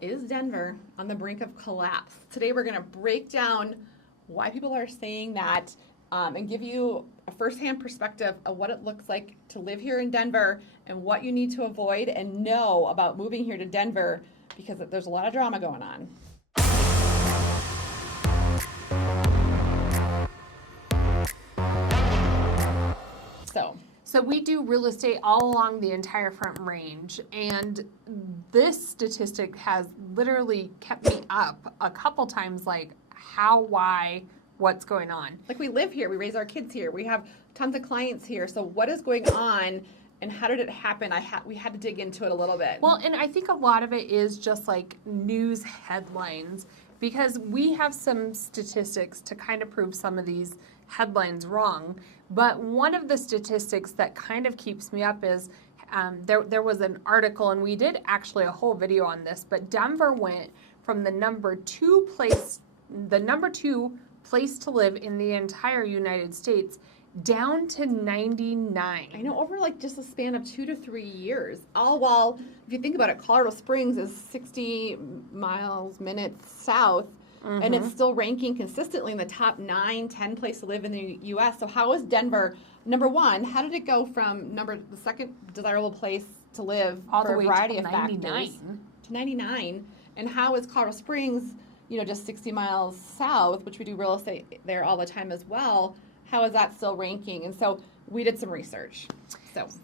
Is Denver on the brink of collapse? Today we're going to break down why people are saying that and give you a firsthand perspective of what it looks like to live here in Denver and what you need to avoid and know about moving here to Denver because there's a lot of drama going on. So we do real estate all along the entire Front Range, and this statistic has literally kept me up a couple times, like how, why, what's going on. Like we live here, we raise our kids here, we have tons of clients here, so what is going on and how did it happen? We had to dig into it a little bit. Well, and I think a lot of it is just like news headlines, because we have some statistics to kind of prove some of these headlines wrong. But one of the statistics that kind of keeps me up is there was an article, and we did actually a whole video on this, but Denver went from the number two place to live in the entire United States down to 99. I know, over like just a span of 2 to 3 years. All while, if you think about it, Colorado Springs is 60 minutes south. Mm-hmm. And it's still ranking consistently in the top 9, 10 place to live in the U.S. So how is Denver, number one, how did it go from the second desirable place to live all for the way a variety to of 99. factors to 99? And how is Colorado Springs, just 60 miles south, which we do real estate there all the time as well, how is that still ranking? And so we did some research.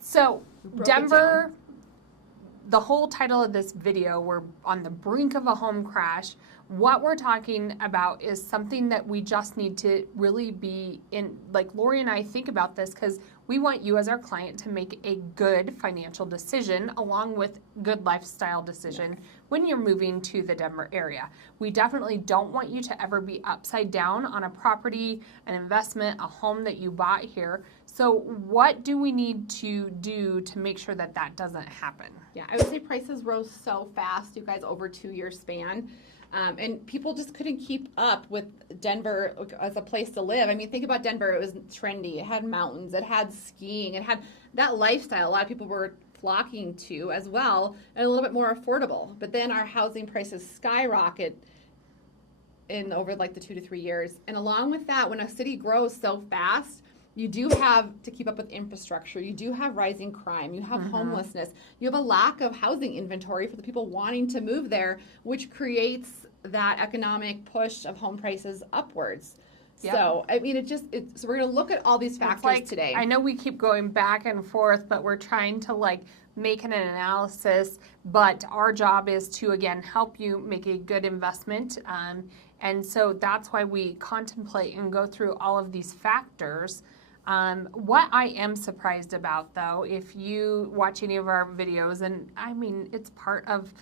So Denver, the whole title of this video, we're on the brink of a home crash. What we're talking about is something that we just need to really be in, like Laurie and I think about this because we want you as our client to make a good financial decision along with good lifestyle decision when you're moving to the Denver area. We definitely don't want you to ever be upside down on a property, an investment, a home that you bought here. So what do we need to do to make sure that that doesn't happen? Yeah, I would say prices rose so fast, you guys, over a 2-year span. And people just couldn't keep up with Denver as a place to live. I mean, think about Denver. It was trendy. It had mountains. It had skiing. It had that lifestyle a lot of people were flocking to as well, and a little bit more affordable. But then our housing prices skyrocket in over like the 2 to 3 years. And along with that, when a city grows so fast, you do have to keep up with infrastructure. You do have rising crime. You have homelessness. You have a lack of housing inventory for the people wanting to move there, which creates that economic push of home prices upwards. Yep. So, I mean, so we're going to look at all these factors today. I know we keep going back and forth, but we're trying to make an analysis, but our job is to, again, help you make a good investment. And so that's why we contemplate and go through all of these factors. What I am surprised about, though, if you watch any of our videos, and I mean, it's part of,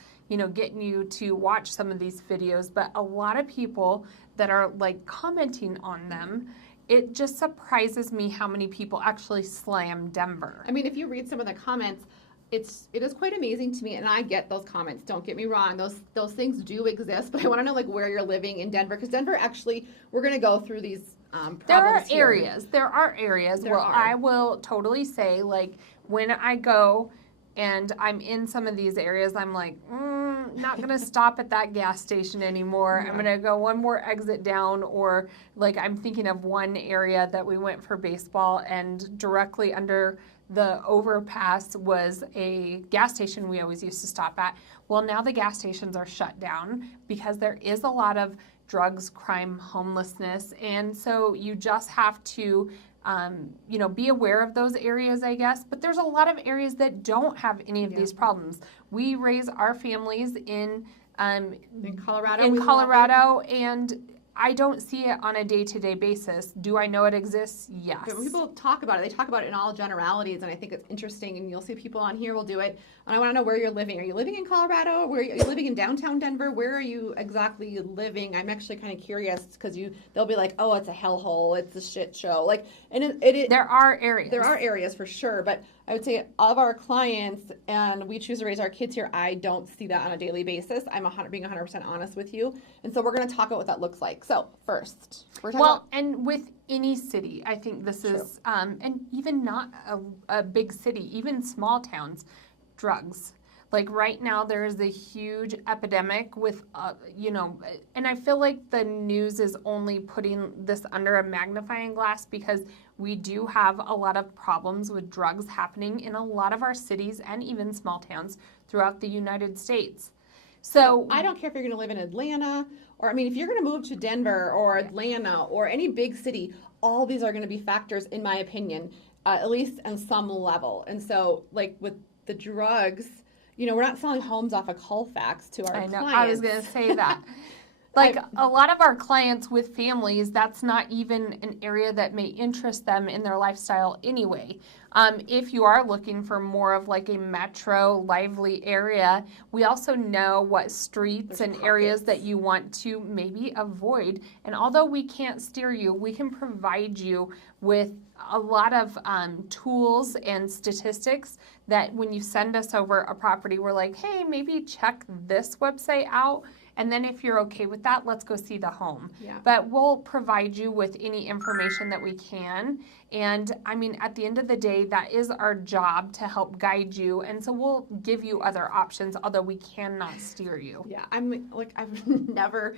getting you to watch some of these videos, but a lot of people that are commenting on them, it just surprises me how many people actually slam Denver. I mean, if you read some of the comments, it is quite amazing to me, and I get those comments. Don't get me wrong; those things do exist. But I want to know where you're living in Denver, because Denver actually, we're going to go through these. There are areas where I will totally say, when I go and I'm in some of these areas, I'm like, not going to stop at that gas station anymore. I'm going to go one more exit down, or I'm thinking of one area that we went for baseball, and directly under the overpass was a gas station we always used to stop at. Well, now the gas stations are shut down because there is a lot of drugs, crime, homelessness, and so you just have to be aware of those areas, I guess. But there's a lot of areas that don't have any of these problems. We raise our families in Colorado, and I don't see it on a day-to-day basis. Do I know it exists? Yes. But when people talk about it, they talk about it in all generalities, and I think it's interesting, and you'll see people on here will do it. And I want to know where you're living. Are you living in Colorado? Are you living in downtown Denver? Where are you exactly living? I'm actually kind of curious, because they'll be like, oh, it's a hellhole, it's a shit show. There are areas. There are areas for sure, but I would say of our clients, and we choose to raise our kids here, I don't see that on a daily basis. I'm being 100% honest with you. And so we're going to talk about what that looks like. So first, we're talking and with any city, I think this is, and even not a big city, even small towns, drugs. Like right now, there is a huge epidemic with, and I feel like the news is only putting this under a magnifying glass because we do have a lot of problems with drugs happening in a lot of our cities and even small towns throughout the United States. So I don't care if you're going to live in Atlanta or, I mean, if you're going to move to Denver or Atlanta or any big city, all these are going to be factors, in my opinion, at least on some level. And so, like with the drugs, we're not selling homes off of Colfax to our clients. I was going to say that. Like a lot of our clients with families, that's not even an area that may interest them in their lifestyle anyway. If you are looking for more of like a metro, lively area, we also know what streets and areas that you want to maybe avoid. And although we can't steer you, we can provide you with a lot of tools and statistics that when you send us over a property, we're like, hey, maybe check this website out. And then if you're okay with that, let's go see the home. Yeah. But we'll provide you with any information that we can. And I mean, at the end of the day, that is our job to help guide you. And so we'll give you other options, although we cannot steer you. Yeah, I've never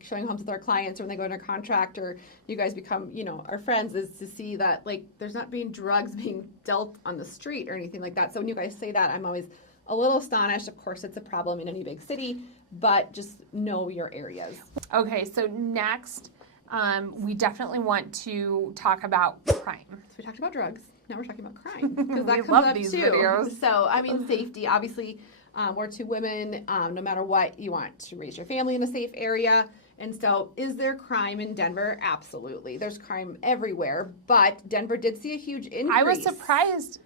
showing homes with our clients or when they go under contract or you guys become, our friends, is to see that like there's not being drugs being dealt on the street or anything like that. So when you guys say that, I'm always a little astonished. Of course, it's a problem in any big city, but just know your areas. Okay, so next, we definitely want to talk about crime. So we talked about drugs. Now we're talking about crime because that comes love up these too. videos. So I mean, safety. Obviously, we're two women. No matter what, you want to raise your family in a safe area. And so, is there crime in Denver? Absolutely. There's crime everywhere, but Denver did see a huge increase. I was surprised.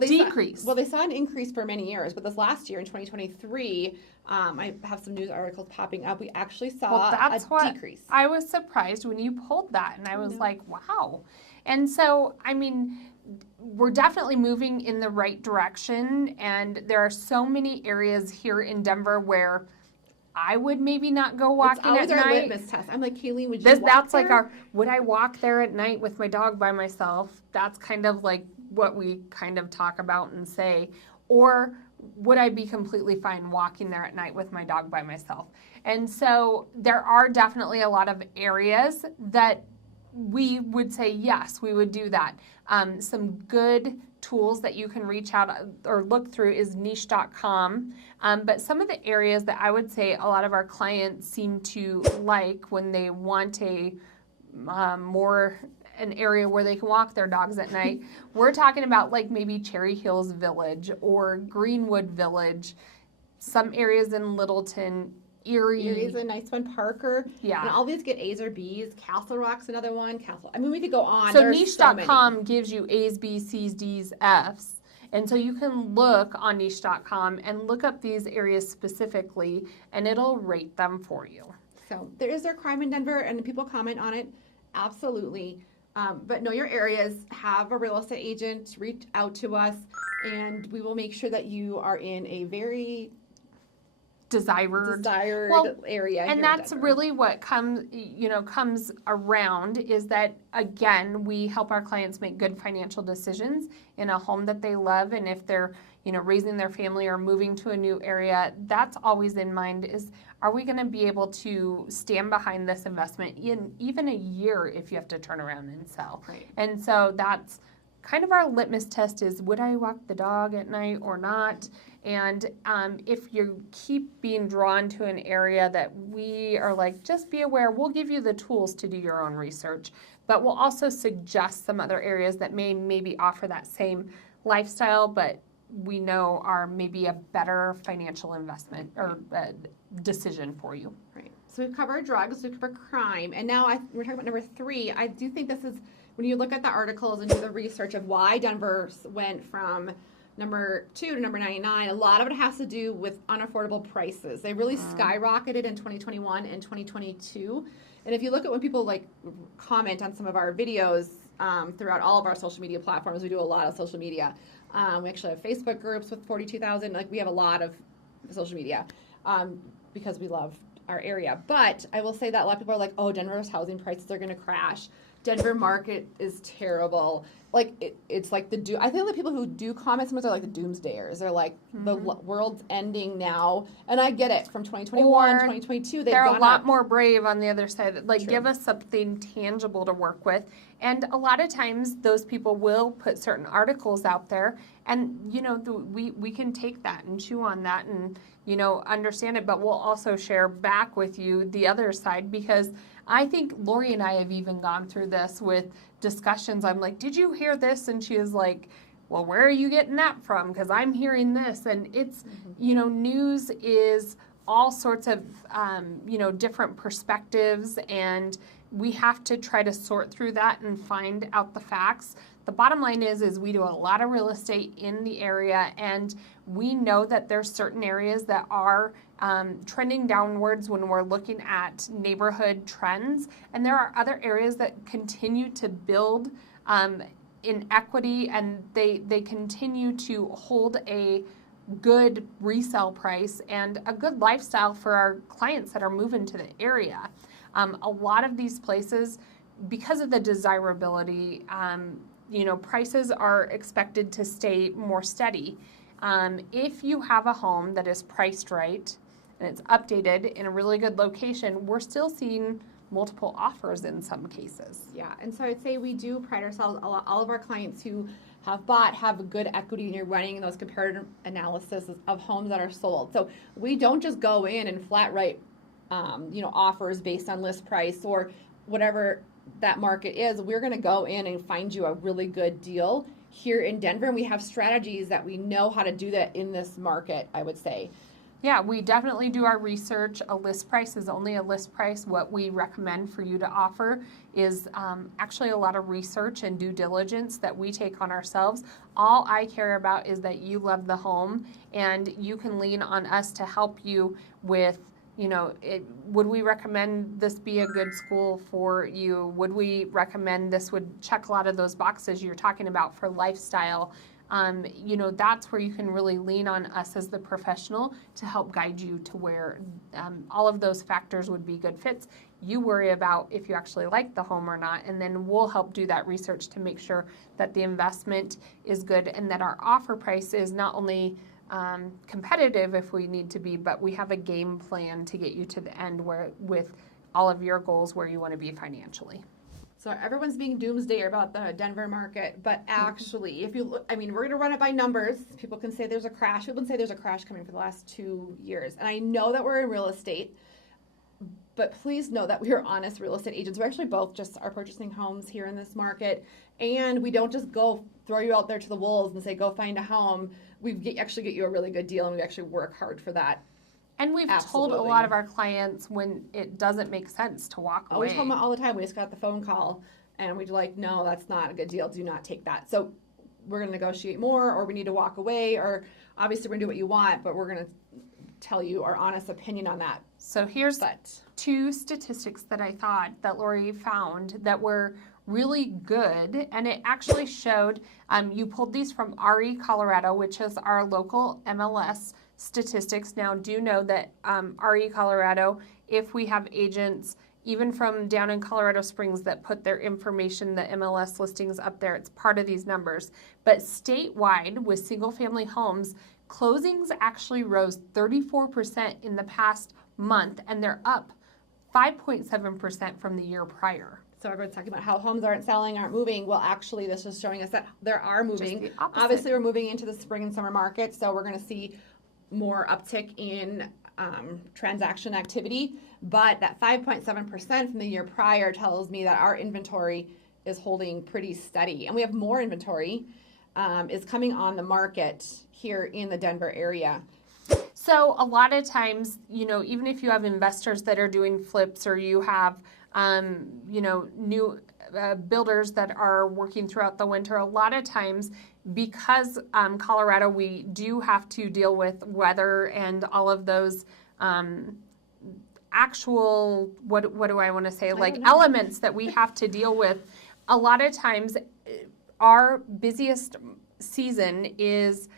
Decrease. They saw an increase for many years, but this last year in 2023, I have some news articles popping up. We actually saw a decrease. I was surprised when you pulled that, and I was like, wow. And so, I mean, we're definitely moving in the right direction, and there are so many areas here in Denver where I would maybe not go walking at night. It's always our litmus test. I'm like, Kalene, would you walk that's there? Like would I walk there at night with my dog by myself? That's kind of like what we kind of talk about and say. Or would I be completely fine walking there at night with my dog by myself? And so there are definitely a lot of areas that we would say, yes, we would do that. Some good tools that you can reach out or look through is niche.com. But some of the areas that I would say a lot of our clients seem to like when they want an area where they can walk their dogs at night, we're talking about like maybe Cherry Hills Village or Greenwood Village, some areas in Littleton, Erie is a nice one. Parker. Yeah. And all these get A's or B's. Castle Rock's another one. We could go on. So niche.com gives you A's, B's, C's, D's, F's. And so you can look on niche.com and look up these areas specifically, and it'll rate them for you. So is there crime in Denver? And people comment on it. Absolutely. But know your areas. Have a real estate agent reach out to us, and we will make sure that you are in a very desired area. And that's really what comes around is that, again, we help our clients make good financial decisions in a home that they love. And if they're, raising their family or moving to a new area, that's always in mind is, are we going to be able to stand behind this investment in even a year if you have to turn around and sell? Right. And so that's kind of our litmus test is, would I walk the dog at night or not? And if you keep being drawn to an area that we are like, just be aware, we'll give you the tools to do your own research, but we'll also suggest some other areas that may maybe offer that same lifestyle, but we know are maybe a better financial investment or decision for you. Right. So we've covered drugs, we've covered crime, and now we're talking about number 3. I do think this is, when you look at the articles and do the research of why Denver went from number 2 to number 99, a lot of it has to do with unaffordable prices. They really skyrocketed in 2021 and 2022. And if you look at when people comment on some of our videos throughout all of our social media platforms, we do a lot of social media. We actually have Facebook groups with 42,000. We have a lot of social media because we love our area. But I will say that a lot of people are like, oh, Denver's housing prices are going to crash. Denver market is terrible. it's like I think the people who do comment sometimes are like the doomsdayers. They're like the world's ending now, and I get it. From 2021, 2022, they're a lot more brave on the other side. Like, True. Give us something tangible to work with. And a lot of times, those people will put certain articles out there, and we can take that and chew on that and understand it. But we'll also share back with you the other side, because I think Laurie and I have even gone through this with discussions. I'm like, did you hear this? And she is like, well, where are you getting that from? Because I'm hearing this. And it's, news is all sorts of, different perspectives, and we have to try to sort through that and find out the facts. The bottom line is we do a lot of real estate in the area, and we know that there's certain areas that are trending downwards when we're looking at neighborhood trends, and there are other areas that continue to build in equity, and they continue to hold a good resale price and a good lifestyle for our clients that are moving to the area. A lot of these places, because of the desirability, prices are expected to stay more steady. If you have a home that is priced right and it's updated in a really good location, we're still seeing multiple offers in some cases. Yeah, and so I'd say we do pride ourselves, all of our clients who have bought have a good equity, and you're running those comparative analysis of homes that are sold. So we don't just go in and flat write offers based on list price or whatever that market is. We're going to go in and find you a really good deal here in Denver, and we have strategies that we know how to do that in this market, I would say. Yeah, we definitely do our research. A list price is only a list price. What we recommend for you to offer is actually a lot of research and due diligence that we take on ourselves. All I care about is that you love the home, and you can lean on us to help you with, would we recommend this be a good school for you? Would we recommend this would check a lot of those boxes you're talking about for lifestyle? That's where you can really lean on us as the professional to help guide you to where all of those factors would be good fits. You worry about if you actually like the home or not, and then we'll help do that research to make sure that the investment is good and that our offer price is not only competitive if we need to be, but we have a game plan to get you to the end where with all of your goals where you want to be financially. So everyone's being doomsdayer about the Denver market, but actually, if you look, we're going to run it by numbers. People can say there's a crash. People can say there's a crash coming for the last 2 years. And I know that we're in real estate, but please know that we are honest real estate agents. We actually both just are purchasing homes here in this market, and we don't just go throw you out there to the wolves and say, go find a home. We actually get you a really good deal, and we actually work hard for that. And we've told a lot of our clients when it doesn't make sense to walk away. We tell them all the time. We just got the phone call, and we're like, no, that's not a good deal. Do not take that. So we're going to negotiate more, or we need to walk away, or obviously we're going to do what you want, but we're going to tell you our honest opinion on that. So here's 2 statistics that I thought that Laurie found that were really good, and it actually showed, you pulled these from RE Colorado, which is our local MLS statistics. Now, do know that RE Colorado, if we have agents even from down in Colorado Springs that put their information, the MLS listings up there, it's part of these numbers. But statewide, with single-family homes, closings actually rose 34% in the past month, and they're up 5.7% from the year prior. So everyone's talking about how homes aren't selling, aren't moving. Well, actually, this is showing us that there are moving. Just the opposite. Obviously, we're moving into the spring and summer market, so we're going to see more uptick in transaction activity. But that 5.7% from the year prior tells me that our inventory is holding pretty steady. And we have more inventory is coming on the market here in the Denver area. So a lot of times, even if you have investors that are doing flips, or you have, new builders that are working throughout the winter, a lot of times, because Colorado, we do have to deal with weather and all of those actual, what do I want to say, like elements that we have to deal with. A lot of times, our busiest season is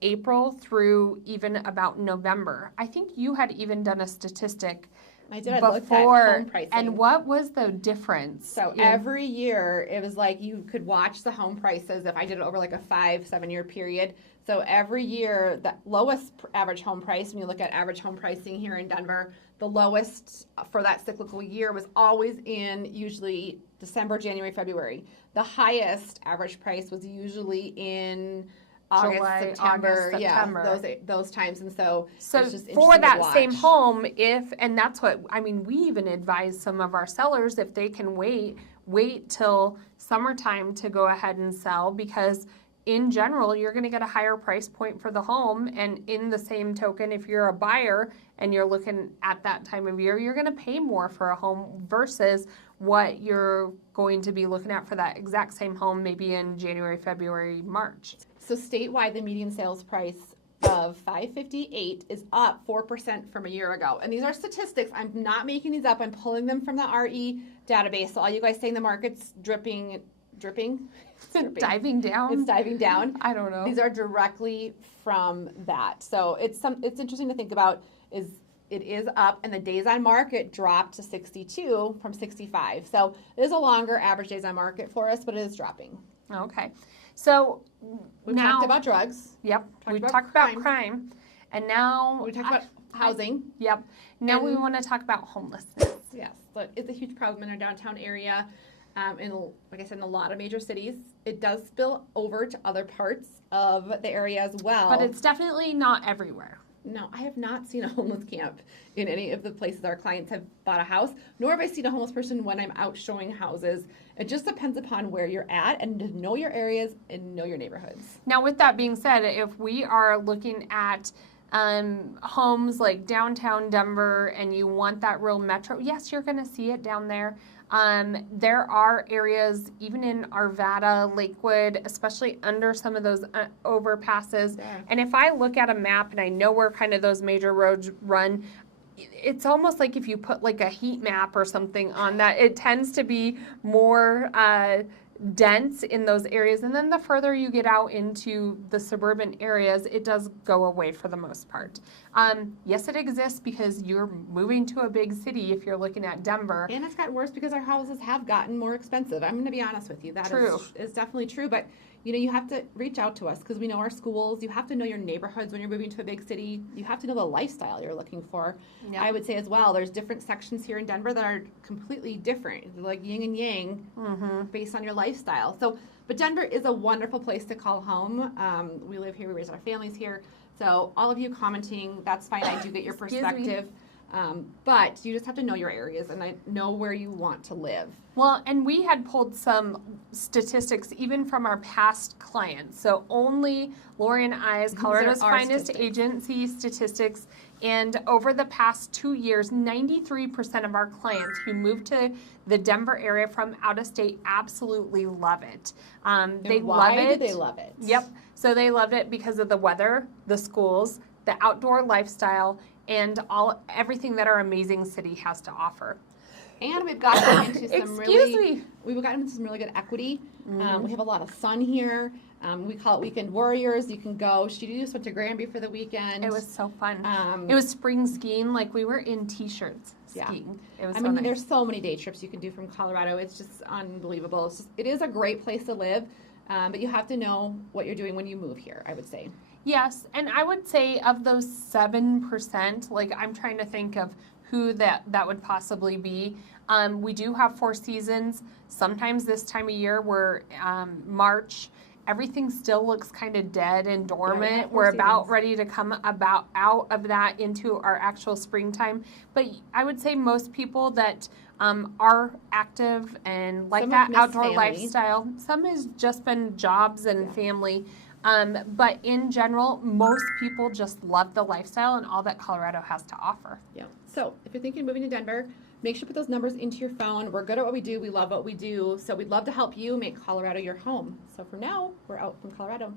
April through even about November. I think you had even done a statistic I did. I looked at home pricing. And what was the difference? So every year, it was like you could watch the home prices if I did it over like a 5-7 year period. So every year, the lowest average home price, when you look at average home pricing here in Denver, the lowest for that cyclical year was always in usually December, January, February. The highest average price was usually in August, September, those times. And so it's just for that same home, and that's what, I mean, we even advise some of our sellers, if they can wait till summertime to go ahead and sell, because in general, you're going to get a higher price point for the home. And in the same token, if you're a buyer and you're looking at that time of year, you're going to pay more for a home versus what you're going to be looking at for that exact same home maybe in January, February, March. So statewide, the median sales price of $558 is up 4% from a year ago. And these are statistics. I'm not making these up. I'm pulling them from the RE database. So all you guys saying the market's dripping? Diving down? It's diving down. I don't know. These are directly from that. So it's interesting to think about it is up, and the days on market dropped to 62 from 65. So it is a longer average days on market for us, but it is dropping. Okay. So we talked about drugs. Yep. We talked about crime. And now we talked about housing. Yep. Now we want to talk about homelessness. Yes. So it's a huge problem in our downtown area. And like I said, in a lot of major cities, it does spill over to other parts of the area as well. But it's definitely not everywhere. No, I have not seen a homeless camp in any of the places our clients have bought a house, nor have I seen a homeless person when I'm out showing houses. It just depends upon where you're at and to know your areas and know your neighborhoods. Now, with that being said, if we are looking at homes like downtown Denver and you want that real metro, yes, you're going to see it down there. There are areas, even in Arvada, Lakewood, especially under some of those overpasses. Yeah. And if I look at a map and I know where kind of those major roads run, it's almost like if you put like a heat map or something on that, it tends to be more dense in those areas. And then the further you get out into the suburban areas, it does go away for the most part. Yes, it exists because you're moving to a big city if you're looking at Denver. And it's gotten worse because our houses have gotten more expensive. I'm going to be honest with you. That is definitely true. But you have to reach out to us because we know our schools. You have to know your neighborhoods when you're moving to a big city. You have to know the lifestyle you're looking for. Yep. I would say as well, there's different sections here in Denver that are completely different, like yin and yang, based on your lifestyle. But Denver is a wonderful place to call home. We live here. We raise our families here. So all of you commenting, that's fine. I do get your perspective. But you just have to know your areas and know where you want to live. Well, and we had pulled some statistics even from our past clients. So only Laurie and I's Colorado's Finest Agency statistics. And over the past 2 years, 93% of our clients who moved to the Denver area from out of state absolutely love it. They love it. Why do they love it? Yep. So they loved it because of the weather, the schools, the outdoor lifestyle, and everything that our amazing city has to offer. And we've gotten into some really good equity. We have a lot of sun here. We call it Weekend Warriors. You can go. She just went to Granby for the weekend. It was so fun. It was spring skiing. Like we were in t-shirts skiing. It was nice. There's so many day trips you can do from Colorado. It's just unbelievable. It is a great place to live, but you have to know what you're doing when you move here, I would say. Yes, and I would say of those 7%, like I'm trying to think of who that would possibly be. We do have 4 seasons. Sometimes this time of year, we're March, everything still looks kind of dead and dormant. Yeah, we're about ready to come out of that into our actual springtime. But I would say most people that are active and like that outdoor lifestyle, some has just been jobs and family. But in general, most people just love the lifestyle and all that Colorado has to offer. Yeah. So if you're thinking of moving to Denver, make sure you put those numbers into your phone. We're good at what we do. We love what we do. So we'd love to help you make Colorado your home. So for now, we're out from Colorado.